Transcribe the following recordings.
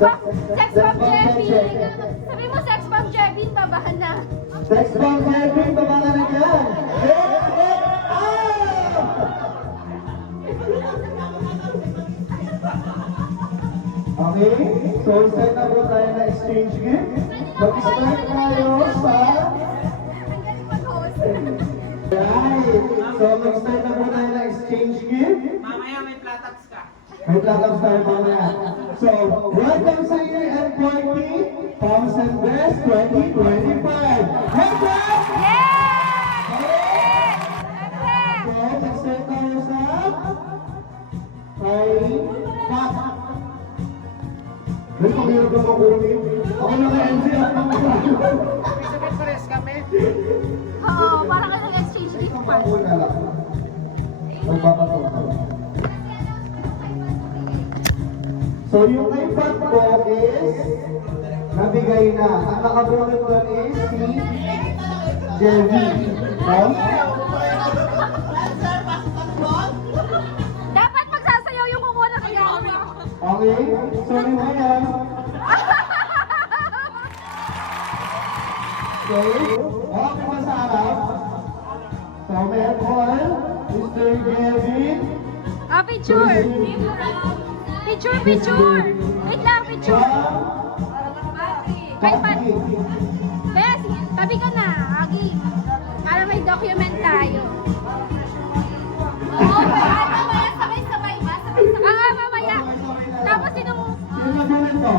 Sex bomb Jevin. Sabi mo sex bomb Jevin, babahan na. Sex bomb Jevin, babahan na yan. Okay, so set na po tayo na exchange gift. Mag-start tayo sa... Right, so mag-start na po tayo na exchange gift. Mamaya may plataks ka. May platang tayo mamaya. So, welcome sa inyo M40 Thousand Best 2025. Welcome! So, mag-start tayo sa... Kay... Pat. May pangirap na makunin. Ako na kay MC at mamaya. Sabit pares kami. Oo, parang ka nag-exchange gift Ito pa. pa muna lang. Magpapatok. So yung kay Pat ko is nabigay na. Ang nakabunod doon is si Jerry. No? Dapat magsasayaw yung kukuha na kaya. Okay? So yung kaya. Okay? Okay ba sa harap? So meron ko Mr. Jerry. Ah, picture. Picture. Wait lang, picture. Kay Pat. Bes, tabi ka na, Agi. Para may document tayo. Oo, mamaya sabay-sabay ba? Sabay-sabay. Ah, mamaya. Tapos sinong... Sino na bunod ko?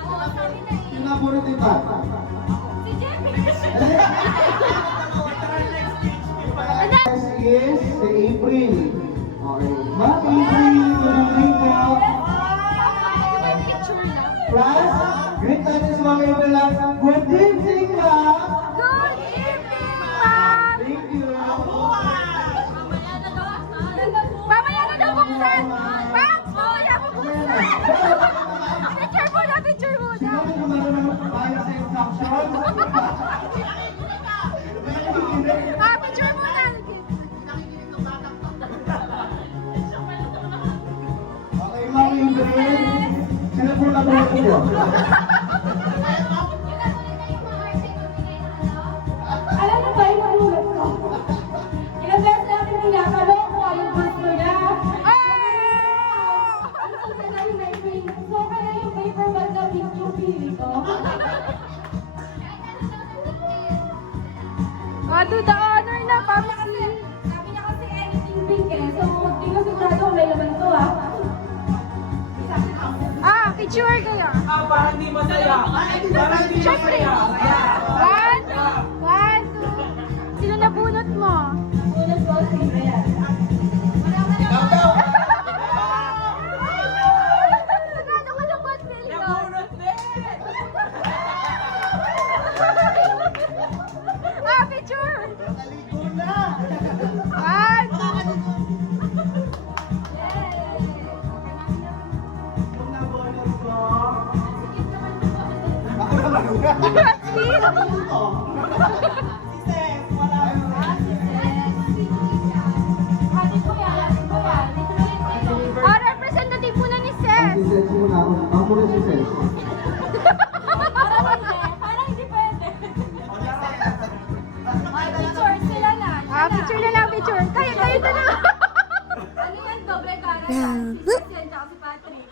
Oo, sabi na eh. Sino na bunod ito? Si Jeffy. Next is si April. Okay. Ma'am April, good evening po. Picture lang. Plus, greet natin si Ma'am April lang. Good evening, ma'am. Good evening, ma'am. Thank you. Mamaya na daw buksan. Ma'am, mamaya mo buksan. Picture muna, picture muna. Sino na naman ang bayo sa instructions? Ah, picture muna. Okay, Ma'am April. Sino po na bunod ko? Alam mo ba yung magulat ko? Ilang beses natin niyakalo ko yung gusto niya. Ano kung na yung may frame? So kaya yung paper bag na pink yung pili ko? Ah, to the honor na, Sabi niya kasi anything pink eh. So di ko sigurado may laman to ah. Ah, picture kayo. Ah, parang di masaya. Parang di Siyempre. masaya. One, two. Sino nabunot mo? Ulat ko si Ayan. Ikaw daw. Nagano ko ng 1 million. Nabunot din. Ah, picture. Naligo na. One, Yung nabunot ko. two. Si Ses, wala mo. Ate ko yan, ate ko yan. Ah, representative muna ni Ses. Si Ses muna. Ako muna si Ses. Parang hindi pwede. Wala. Picture sila na. Ah, picture na lang, picture. Kayo na lang. Ano yan? Doble cara yan. Si Christian tsaka si Patrick.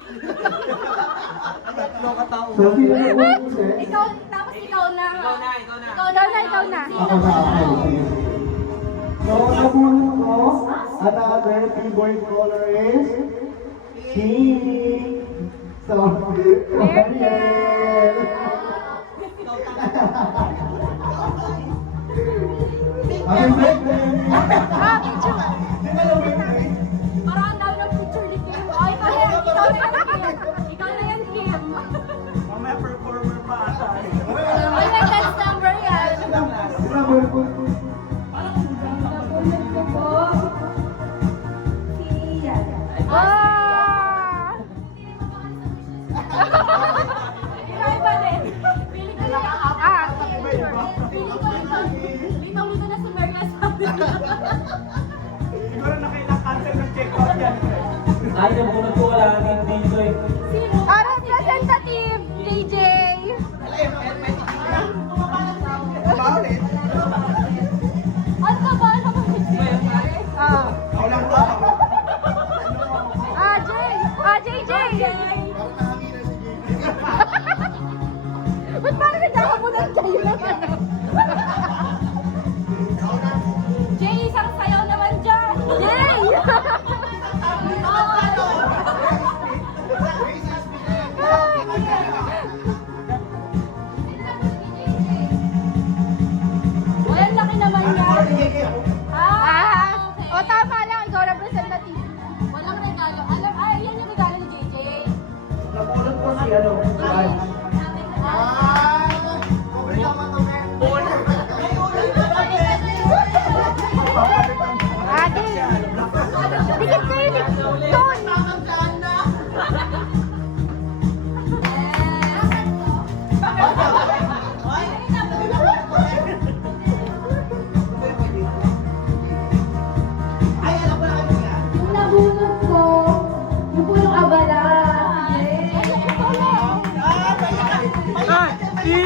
Tatlo katao. So, sino na bunod ko, Ses? Ikaw, tapos ikaw na. Ikaw na, ikaw na. Ikaw na. Ako na, okay. Sige. So, nabunod ko, another keyboard color is pink. So, Mariel. Happy birthday! Ah, picture. Parang ang dami ng picture ni Kim. Ay, kaya ikaw na yan, Kim. Ikaw na yan, Kim. Mamaya performer pa ata. Ay, may dance number yan. Nabunod ko. Napunod ko po. Si Ian. Ah! Iba din. Feeling ko lang ang Ah, picture. Feeling ko lang. Linaw na sa Maria sabi. Siguro na kailang cancel ng check-out yan. Ay, nabunod ko wala, hindi ko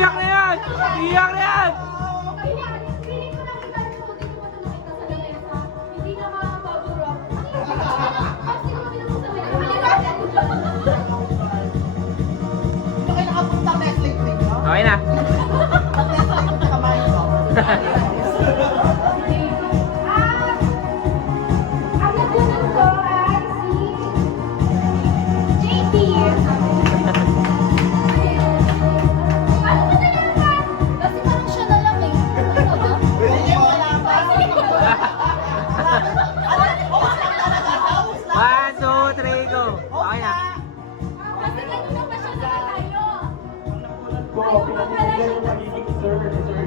Iyak na yan! Iyak na yan! Kaya, feeling ko nakita niyo, hindi ko pa ito nakita sa lamesa. Hindi na makakaburo. Kasi kami naman sa lamesa. Hindi kayo nakapunta Netflix ninyo? Okay na. Kamay ko. Ang nagunan ko ay si JT. Ano ba na yan, Pat? Kasi parang siya na lang eh. Ano ba? Hindi wala pa. 1, 2, 3, go. Okay na. Kasi kanina pa siya nakatayo. Ko, pinag-ibigay yung magiging Sir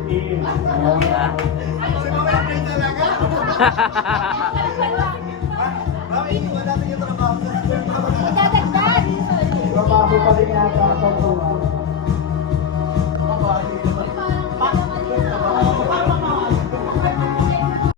Kim. Wala natin yung trabaho. Idadagdag. Trabaho pa rin yata sa tuwa.